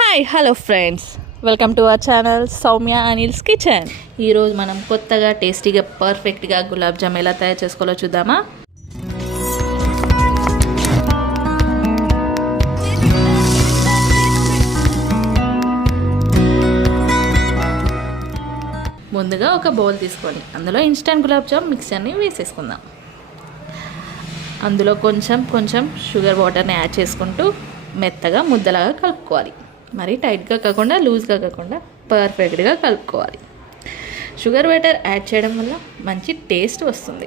Hi hello friends, welcome to our channel Soumya Anil's kitchen. ఈరోజు మనం కొత్తగా టేస్టీగా పర్ఫెక్ట్గా గులాబ్ జామ్ ఎలా తయారు చేసుకోవాలో చూద్దామా. ముందుగా ఒక బౌల్ తీసుకొని అందులో ఇన్స్టెంట్ గులాబ్ జామ్ మిక్చర్ని వేసేసుకుందాం. అందులో కొంచెం షుగర్ వాటర్ని యాడ్ చేసుకుంటూ మెత్తగా ముద్దలాగా కలుపుకోవాలి. మరి టైట్గా కాకుండా లూజ్గా కాకుండా పర్ఫెక్ట్గా కలుపుకోవాలి. షుగర్ వాటర్ యాడ్ చేయడం వల్ల మంచి టేస్ట్ వస్తుంది.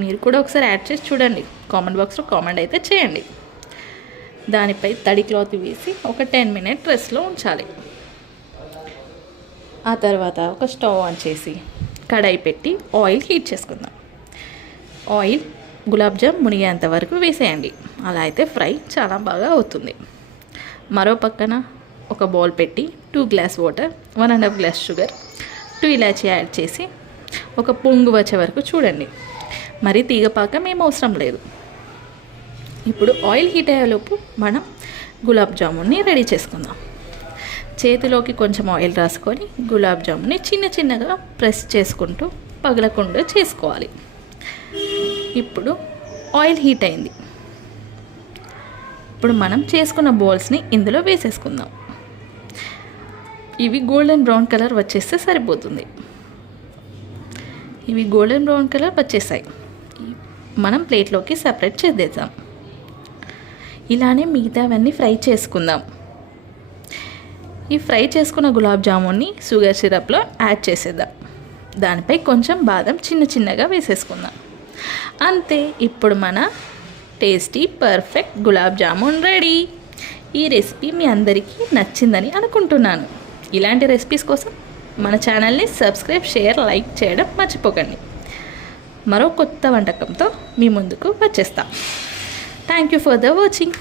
మీరు కూడా ఒకసారి యాడ్ చేసి చూడండి. కామెంట్ బాక్స్లో కామెంట్ అయితే చేయండి. దానిపై తడి క్లాత్ వేసి ఒక 10 మినిట్స్ రెస్ట్లో ఉంచాలి. ఆ తర్వాత ఒక స్టవ్ ఆన్ చేసి కడాయి పెట్టి ఆయిల్ హీట్ చేసుకుందాం. ఆయిల్ గులాబ్ జామ్ మునిగేంత వరకు వేసేయండి. అలా అయితే ఫ్రై చాలా బాగా అవుతుంది. మరో పక్కన ఒక బౌల్ పెట్టి 2 గ్లాస్ వాటర్, 1.5 గ్లాస్ షుగర్, 2 ఇలాచీ యాడ్ చేసి ఒక పొంగు వచ్చే వరకు చూడండి. మరి తీగపాకం ఏం అవసరం లేదు. ఇప్పుడు ఆయిల్ హీట్ అయ్యేలోపు మనం గులాబ్ జామున్ని రెడీ చేసుకుందాం. చేతిలోకి కొంచెం ఆయిల్ రాసుకొని గులాబ్ జామున్ని చిన్నగా ప్రెస్ చేసుకుంటూ పగలకుండా చేసుకోవాలి. ఇప్పుడు ఆయిల్ హీట్ అయింది. ఇప్పుడు మనం చేసుకున్న బౌల్స్ని ఇందులో వేసేసుకుందాం. ఇవి గోల్డెన్ బ్రౌన్ కలర్ వచ్చేస్తే సరిపోతుంది. ఇవి గోల్డెన్ బ్రౌన్ కలర్ వచ్చేసాయి. మనం ప్లేట్లోకి సపరేట్ చేద్దాం. ఇలానే మిగతావన్నీ ఫ్రై చేసుకుందాం. ఈ ఫ్రై చేసుకున్న గులాబ్ జామున్ని షుగర్ సిరప్లో యాడ్ చేసేద్దాం. దానిపై కొంచెం బాదం చిన్నగా వేసేసుకుందాం. అంతే, ఇప్పుడు మన tasty perfect gulab jamun ready. ఈ రెసిపీ మీ అందరికీ నచ్చిందని అనుకుంటున్నాను. ఇలాంటి రెసిపీస్ కోసం మన ఛానల్ని సబ్స్క్రైబ్, షేర్, లైక్ చేయడం మర్చిపోకండి. మరో కొత్త వంటకంతో మీ ముందుకు వచ్చేస్తాం. Thank you for the watching.